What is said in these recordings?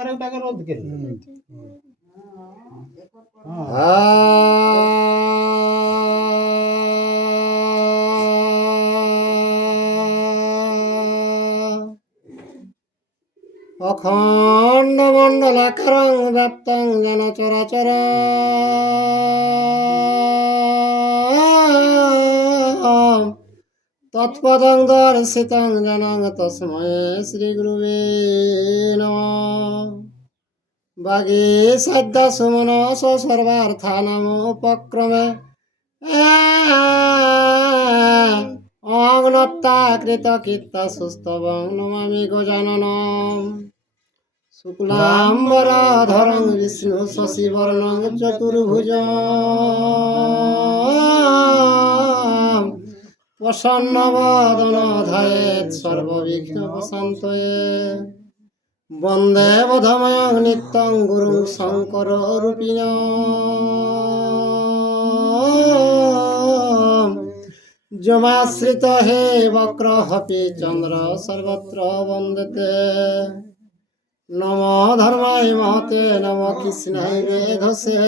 আরেকটাকে রোধ কে অখণ্ড মণ্ডলাকারং ব্যাপ্তং যেন চরাচর তৎপদং দর্শিতং যেন তস্মৈ শ্রী গুরুবে নমঃ। বাগী সাধ্য সুমনস সর্বার্থানাম উপক্রমে অগ্নত্তা কৃত কীর্তা সুস্তবং নমামি গজাননম। শুক্লাম্বরধরং বিষ্ণু শশিবর্ণং চতুর্ভুজং প্রসন্নবদনো ধ্যায়েৎ সর্ববিঘ্নোপশান্তয়ে। বন্দে বোধময়ং নিত্যং গুরুং শঙ্কর রূপিণঃ। যমাশ্রিত হে বক্রহপি চন্দ্র সর্বত্র বন্দতে। নম ধর্মায় মহতে নম কৃষ্ণায় বেধসে।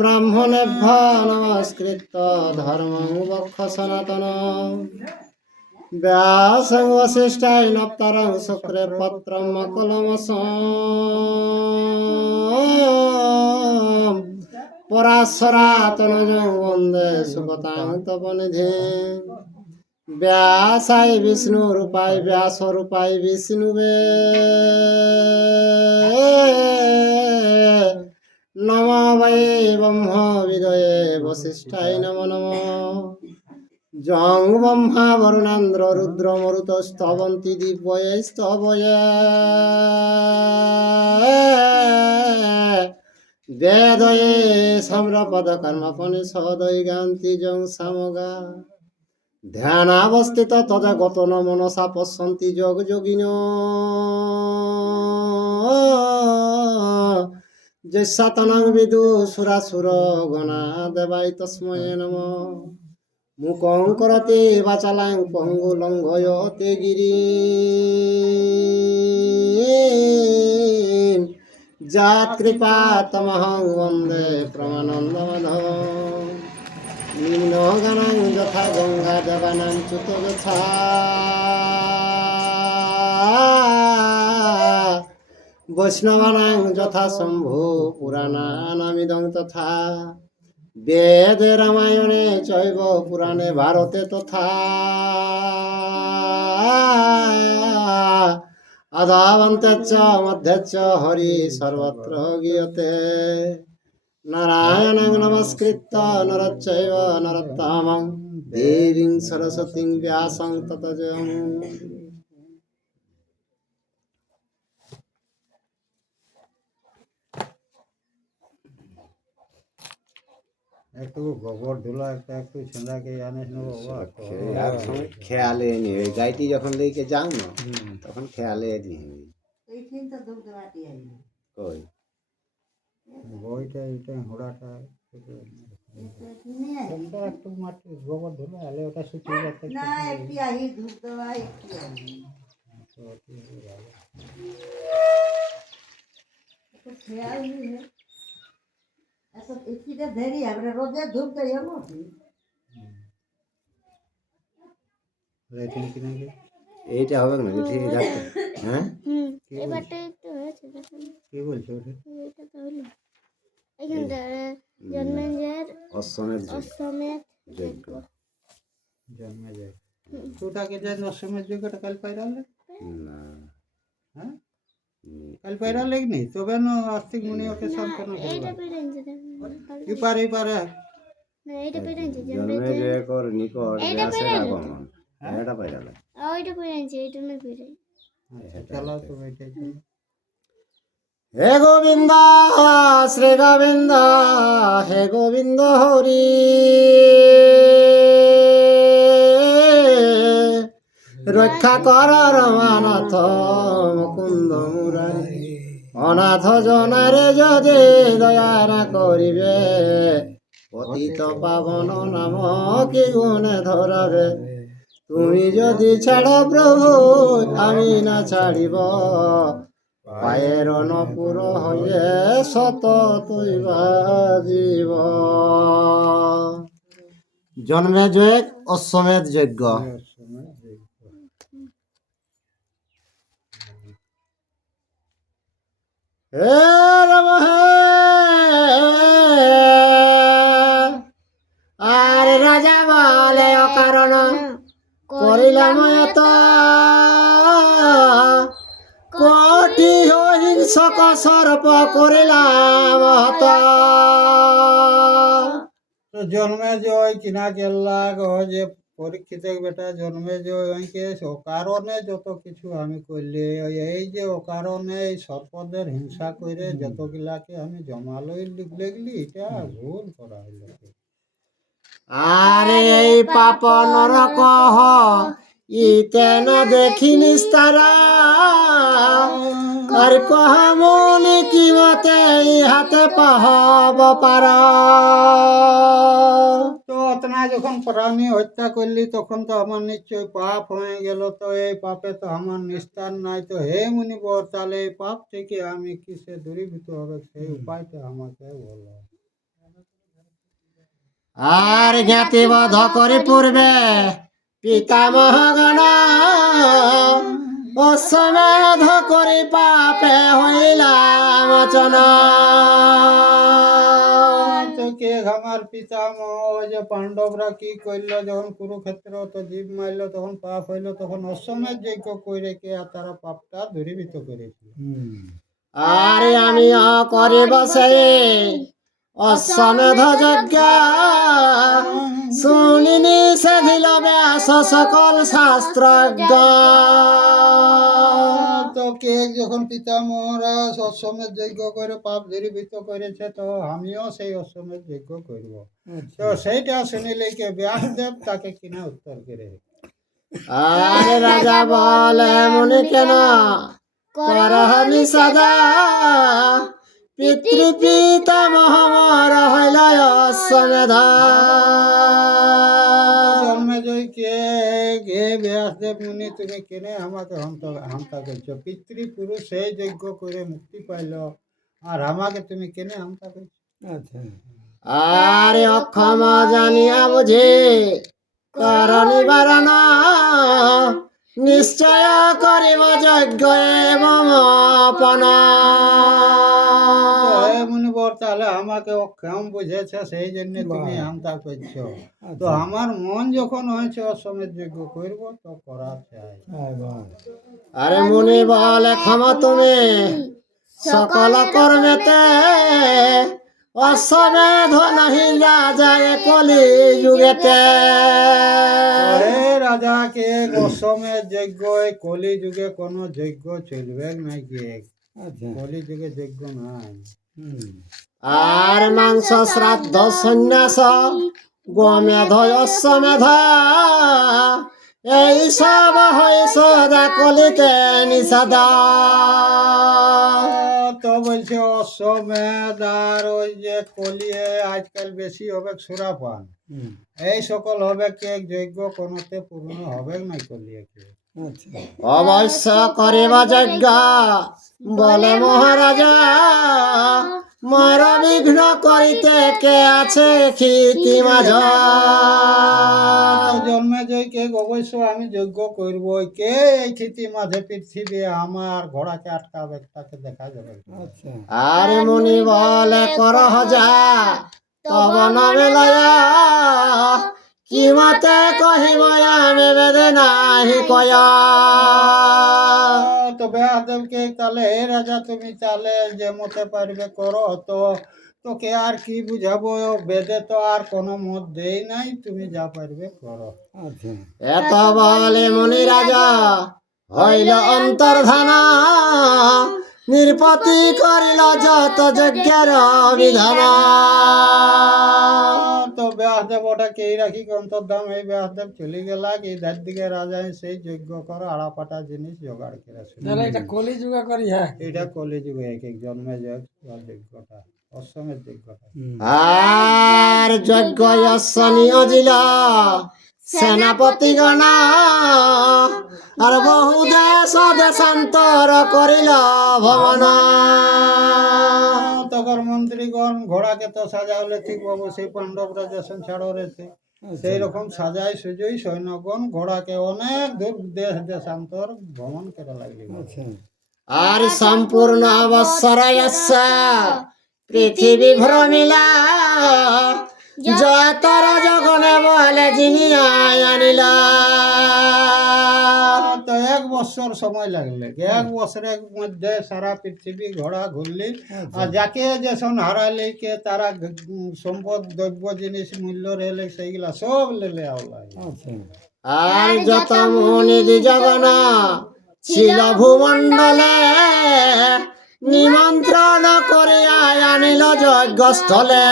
ব্রাহ্মণেভ্য নমস্কৃত্য ধর্মং বক্ষ সনাতনম। ব্যাসং বশিষ্ঠায় নপ্তারং শুক্রে পত্রম মকলমসম। পরাশরাতনজং বন্দে সুগতাং তপনিধিম। ব্যাসায় বিষ্ণু রূপায় ব্যাস রূপায় বিষ্ণুবে নম বৈ ব্রহ্ম বিদয়ে বশিষ্ঠায় নমো নমঃ। জং ব্রহ্মা বরুণেন্দ্র রুদ্র মরুত স্তবন্তি দিব্যয়ে স্তবয়ে। বেদয়ে সম্রপদ কর্মপনিষদৈ গান্তি জং সামগা। ধ্যানাবস্থিত তদাগত মনসা পশ্যন্তি যোগ যোগিনো। যস্যাতনং বিদু সুরাসুর গণা দেবায় তস্মৈ নমঃ। মুকং করতে বাচালাং পঙ্গু লঙ্ঘয়তে গিরিম। যাৎ কৃপা তমহং বন্দে প্রমানন্দ মাধবম। নিম্ন গানাং যথা গঙ্গা দেবানাং চ্যুত যথা। বৈষ্ণবানাং যথা শম্ভু পুরাণানামিদং তথা। বেদে রামায়ণে চৈব পুরাণে ভারতে তথা। আদাবন্তেচ্চ মধ্যেচ্চ হরি সর্বত্র গীয়তে। নারায়ণং নমস্কৃত্য নরশ্চৈব নরোত্তমং দেবীং সরস্বতীং ব্যাসং ততো জয়মুনি। একটু গোবর ধুলা একটু ছেঁড়াকে আনিস না বাবা। একসঙ্গে খেয়ালে নিয়ে গাইটি যখন লেগে যাও না তখন খেয়ালে নিয়ে কই বইটা এটা ঘোড়াটা একটু মাটি গোবর ধুলা এলে ওটা শুকিয়ে যাচ্ছে। এইটা হবে না ঠিক আছে। হ্যাঁ কি বলছো অশ্বমেধ যজ্ঞ জন্মে যায় তোটাকে যে অশ্বমেধ যোগ্যটা কাল পাইরালে না হ্যাঁ কাল পাইরালে কি নেই তবে না আস্তিক মুনি ওকে শান্তন পারে পারে জন্মে যে কর নিকট ব্যাসের আগমন এটা পাইরালে চালাও তো এটাই হে গোবিন্দ শ্রী গোবিন্দ হে গোবিন্দ হরি। রক্ষা কর রমানাথ মুকুন্দ মুরারি। অনাথ জনারে যদি দয়া না করিবে পতিত পাবন নাম কি গুণে ধরাবে। তুমি যদি ছাড়ো প্রভু আমি না ছাড়িব, পায়ের নপুর হয়ে শত তুই বাজিব। জন্মে যজ্ঞ অশ্বমেধ যজ্ঞ। হে রাম হে, আর রাজা বলে অকারণ করিলাম এত, কোটি হিংসক সর্প করিলাম হত। তো জন্মে জয় কিনা কেল্লা যে পরীক্ষিত বেটা জন্মে জয় অকারণে যত কিছু আমি করলে, এই যে অকারণে এই সর্পদের হিংসা করে যতগুলাকে আমি জমালই লিখলি, এটা ভুল করা হইল। আরে এই পাপ নরক ইতেন দেখিনিস তারা, আর কহমনি কি মতে হাতে পাহব পারা। তো অতনা যখন প্রাণী হত্যা করলি তখন তো আমার নিশ্চয় পাপ হয়ে গেল, তো এই পাপে তো আমার নিস্তার নাই। তো হে মুনিবর, তাহলে এই পাপ থেকে আমি কিসে দূরীভূত হবে সেই উপায়টা আমাকে বলো। আর জ্ঞাতিবধ করি পূর্বে পিতামহগণ, অশ্বমেধ করি পাপে হইলাম মোচন। তো কে আমার পিতামহ যে পাণ্ডবরা কি করলো, যখন কুরুক্ষেত্র তো জীব মারলো তখন পাপ হইলো, তখন অশ্বমেধ যজ্ঞ করে কে আর তারা পাপটা দূরীভূত করেছিল। আরে আমি করিব সেই অশ্বমেধ যজ্ঞ, শুনিনি সেধিল ব্যাস সকল শাস্ত্রজ্ঞ। তো কে যখন পিতামহরা অশ্বমেধ যজ্ঞ করে পাপ দূরীভূত করেছে, তো আমিও সেই অশ্বমেধ যজ্ঞ করব। তো সেইটা শুনিলে কে ব্যাসদেব তাকে কিনা উত্তর করে। আরে রাজা বলে মনে কেন করহনি সদা, পিতৃ পিতামহ মর হইল অশ্বমেধ। জন্মে জয় কে গে ব্যাসদেব মুনি, তুমি কেনে আমাকে হামতা করছো? পিতৃপুরুষ সেই যজ্ঞ করে মুক্তি পাইল, আর আমাকে তুমি কেনে হামতা করছো? আচ্ছা, আরে অক্ষম জানিয়া বুঝে কর নিবারণ, নিশ্চয় করিব যজ্ঞ এবং অপন। মুনিবর, তাহলে আমাকে অক্ষম বুঝেছে সেই জন্য তুমি হামতা করছো। তো আমার মন যখন হয়েছে অশ্বমেধ যজ্ঞ করব, তো করা চাই। আরে মুনি বলে ক্ষমা তুমি সকল কর্মেতে, অশ্বমেধ নাহি রাজা কলি যুগেতে। হে রাজা, কে অশ্বমেধ যজ্ঞ এই কলি যুগে কোনো যজ্ঞ চলবে নাকি? কলি যুগে যজ্ঞ নাই। আর মাংস শ্রাদ্ধ সন্ন্যাস গোমেধ অশ্বমেধ, এই সব হয় সদা কলিতে নিষেধ। তো বলছে অশ্বমেধ আর ওই যে কলিয়ে আজকাল বেশি হবে সুরাপান, এই সকল হবে কে যজ্ঞ কোনোতে পূর্ণ হবে না কলিয়ে কে। অবশ্য করিব যজ্ঞ বলে মহারাজা, মর বিঘ্ন করিতে কে আছে ক্ষিতি মাঝ। জন্মে জয় কে অবশ্য আমি যজ্ঞ করব, কে এই ক্ষিতি মাঝে পৃথিবী আমার ঘোড়াকে আটকাবে, তাকে দেখা যাবে। আচ্ছা, আরে মুনি বলে করহ যা তব নামে লয়া, কি মতে কহিব আমি বেদে নাহি কয়া। তো ব্যাসদেবকে তাহলে হে রাজা তুমি তাহলে যে মতে পারবে করো, তো তোকে আর কি বুঝাবো, বেদে তো আর কোনো মত দেই নাই, তুমি যা পারবে করো। আচ্ছা, এত বলে মুনি রাজা হইল অন্তর্ধান, নির্পতি করিল যত যজ্ঞের বিধান। তো ব্যাসদেব ওটাকেই রাখি অন্তর্ধাম, এই ব্যাসদেব চলে গেলা কি ধার দিকে রাজা সেই যজ্ঞ করো আড়াপাটা জিনিস জোগাড় করে। এটা কলিযুগে করি, হ্যাঁ এটা কলিযুগে এক এক জন্মে যজ্ঞটা অশ্বমেধ যজ্ঞটা। আর যজ্ঞ অশ্ব নিয়োজিল সেনাপতি গণ আর বহু দেশ দেশান্তর করিল ভবন। তখন মন্ত্রীগণ ঘোড়াকে তো সাজাওলে ঠিক বাবু সেই পাণ্ডবরা যেসন ছাড়ো রেছে সেই রকম সাজাই সুজই সৈন্যগণ ঘোড়াকে অনেক দূর দেশ দেশান্তর ভ্রমণ করে লাগলি। আর সম্পূর্ণ অবসরয়স্য পৃথিবী ভ্রমিলা যতর জগনে বলে যিনি আনিল। তো 1 বছর সময় লাগলে 1 বছরের মধ্যে সারা পৃথিবী ঘোড়া ঘুরলি আর যাকে যেসন হারাইলে কে তারা সম্পদ দ্রব্য জিনিস মূল্য রেলে সেইগুলা সব লেলে আওলা। আর যত মুনি জগন ছিল ভূমণ্ডলে নিমন্ত্রণ করিয়া আনিল যজ্ঞস্থলে।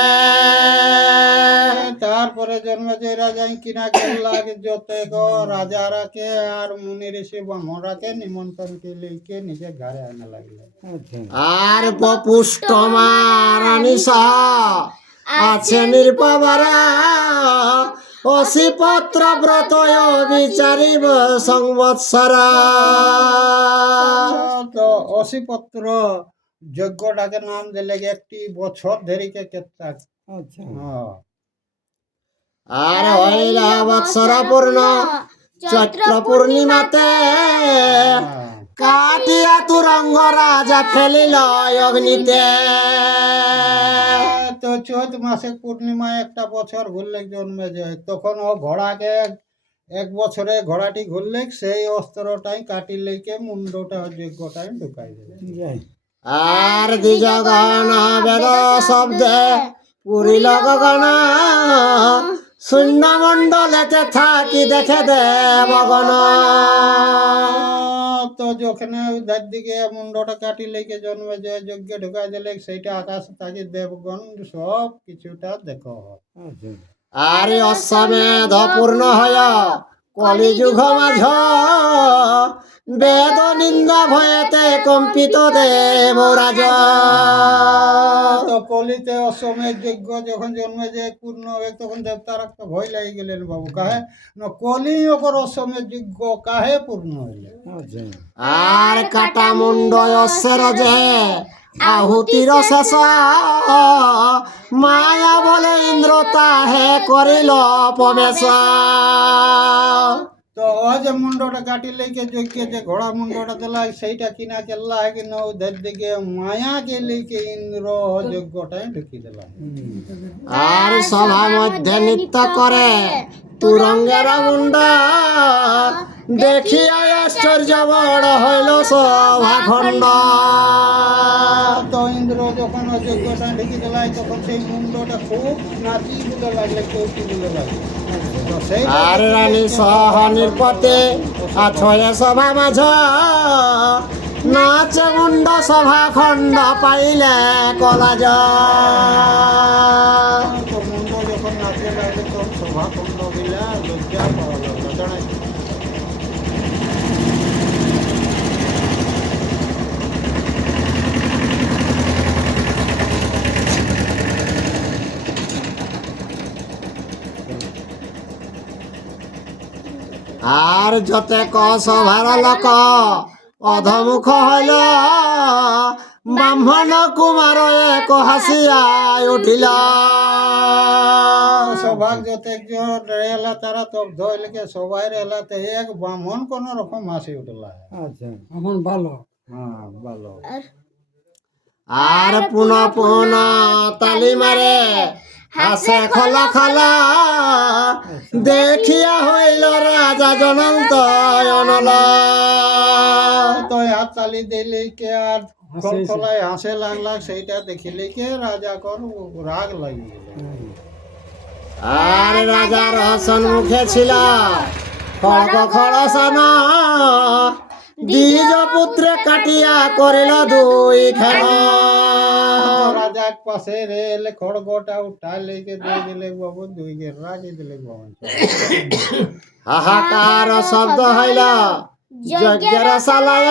তারপরে জন্মে যে রাজা কিনা কেল্লা যত রাজারাকে আর মুনি ঋষি ব্রাহ্মণরাকে নিমন্ত্রণ কে নিজে ঘরে আনা লাগলো। আর পুষ্ট রানী সহ আছে নির্পবরা অশিপত্র ব্রত বিচারিব সংবৎসর। তো অশিপত্র যজ্ঞটাকে নাম দিলে 1 বছর ধরিকে কেতা। আর হইল বৎসর পূর্ণ চৈত্র পূর্ণিমাতে কাটিয়া তুরঙ্গ রাজা ফেলিল অগ্নিতে। তো চৈত মাসে পূর্ণিমায় 1 বছর ঘুরলে জন্মে যায় তখন ও ঘোড়াকে 1 বছরে ঘোড়াটি ঘুরলে সেই অস্ত্রটাই কাটিলে কে মুন্ডটা যজ্ঞটাই ঢুকাই দেবে। আর দ্বিজগণ বেদ শব্দে পুরিল গগন শূন্য মণ্ডলেতে থাকি দেখে দেবগণ। তো যখন উধার দিকে মুন্ডটা কাটি লেগে জন্মে যে যজ্ঞ ঢুকাই দিলে সেইটা আকাশ থাকি দেবগণ সব কিছুটা দেখো। আর অশ্বমেধ পূর্ণ হয় কলিযুগ মাঝ বেদ নিন্দা ভয়েতে কম্পিত দেবরাজ। তো কলিতে অশ্বমেধ যজ্ঞ যখন জন্মে যে পূর্ণ হবে তখন দেবতারা তো ভয় লাগি গেলেন বাবু কাহে না কলি ওকর অশ্বমেধ যজ্ঞ কাহে পূর্ণ হইলে। আর কাটা মুন্ড অশ্বের যে আহুতির শেষ মায়া বলে ইন্দ্র তাহে করিল প্রবেশ। তো ও যে মুন্ডটা কাটি লেগে যজ্ঞে যে ঘোড়া মুন্ডটা দিলা সেইটা কিনা কেল্লা কি না ওদের দিকে মায়া কে লেগে ইন্দ্র যজ্ঞটাই ঢুকি দিলাম। আর সভা মধ্যে নৃত্য করে তুরঙ্গের মুন্ড দেখিয়া আশ্চর্য বড় হইল সভা খণ্ড। তো ইন্দ্র যখন ওই যজ্ঞটা ঢুকি দিলাই তখন সেই মুন্ডটা খুব নাচি বলে লাগলে চৌকি বলে লাগলে। আর রানী সহ নির্পতে আছয়ে সভা মাঝ নাচে মুন্ড সভা খণ্ড পাইলে কলাজ। তো মুন্ড যখন নাচে লাগলে তখন সভা খণ্ড দিলা লজ্জা পাওয়া লাগলো জানাই। আর যতে সভার লোক অধমুখ হইল ব্রাহ্মণ কুমার এক হাসিয়া উঠিল। সভাগ যত রেলা তারা তো ধরলে সবাই রেলাতে এক ব্রাহ্মণ কোন রকম হাসি উঠলা। আচ্ছা এখন ভালো। হ্যাঁ ভালো। আর পুনঃ পুনঃ তালি মারে হাসে খলা খলা দেখিয়া হইল রাজা জনন্ত অনল। তো হাত তালি দিলে কে আর খলাই হাসে লাগলা সেইটা দেখিলে কে রাজা কর রাগ লাগি গেল। আর রাজার সম্মুখে ছিল খড়গ খড়সন দ্বিজ পুত্রে কাটিয়া করিল 2 খেল। রাজা পাশে রেলে খড়গটা উঠা লেগে দিয়ে দিলে বাবু 2 গে রাগি দিলে বাবু। হাহাকার শব্দ হইল যজ্ঞের শালায়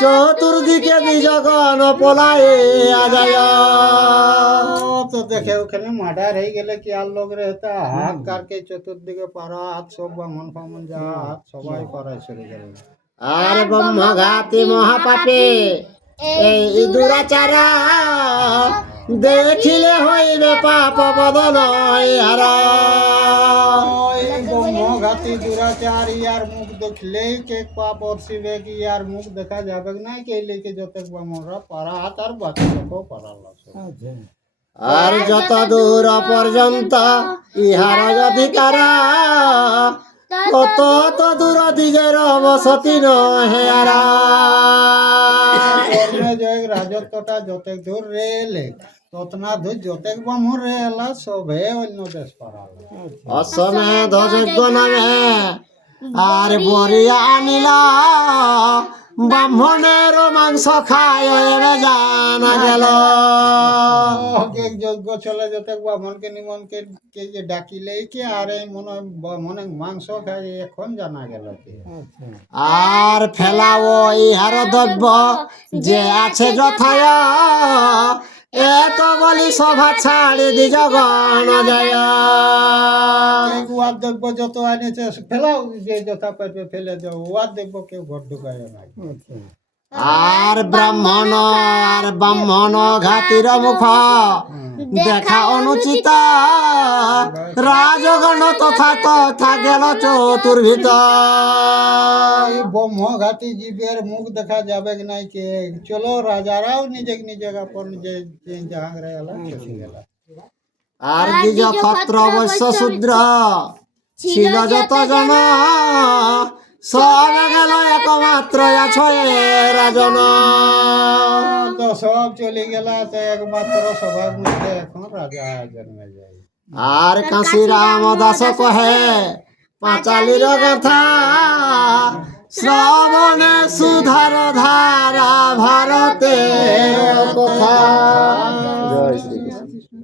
চতুর্দিকে দ্বিজগণ পলাইয়া যায়। তো দেখে ওখানে মার্ডার হয়ে গেলে কি আর লোক রেহতা হাত কারকে চতুর্দিকে পারা হাত সব বামন ফামন যা হাত সবাই পাড়ায় চলে গেল। আর ব্রহ্মঘাতী মহাপাপে এই দুরাচারা দেখিলে হইবে পাপ বদন হারা। ওই ব্রহ্মঘাতী দুরাচার ইয়ার মুখ দেখলেই কে পাপ অর্সিবে কি ইয়ার মুখ দেখা যাবে না কে লিখে যত বামনরা পারা হাত আর বাকি লোক পারা লাগছে। আর যত দূর পর্যন্ত ইহার অধিকার তত দূর দিগের বসতি নহেরা। কর্মে জয় রাজত্বটা যতেক দূর রেলে ততনা দূর যতেক বামন রেলা সবে অন্য দেশ পারা। অশ্বমেধ যজ্ঞ নামে আর বরিয়া আনিলা ব্রাহ্মণের মাংস খায় এবে জানা গেল। এক যজ্ঞ চলে যতেক বামনকে নিমনকে কে যে ডাকিলেই কি আর এই মনে মনে মাংস খায় এখন জানা গেল কি। আর ফেলাও ইহার দ্রব্য যে আছে যথায় এত বলি সভা ছাড়ি দ্বিজগণ যায়। এক ওয়ার দ্রব্য যত আনেছে ফেলাও যে যথা পারবে ফেলে যাও ওয়ার দ্রব্য কেউ ঘর ঢুকায় না। আর ব্রাহ্মণ ঘাতির মুখ দেখা অনুচিত রাজগণ তথা গেল চতুর্ভিত। এই ব্রহ্মঘাতী জীবের মুখ দেখা যাবে কি নাই কে চলো রাজারাও নিজে নিজে আপন যে জাহাং রে গেল চলে গেল। আর দ্বিজ ক্ষত্র বৈশ্য শূদ্র ছিল যত জন সব গেল একমাত্র আছে রাজন। তো সব চলে গেল তো একমাত্র সবার মধ্যে এখন রাজা জন্মে যায়। আর কাশী রামদাস কহে পাঁচালির কথা শ্রবণে সুধার ধারা ভারতের কথা। জয় শ্রীকৃষ্ণ।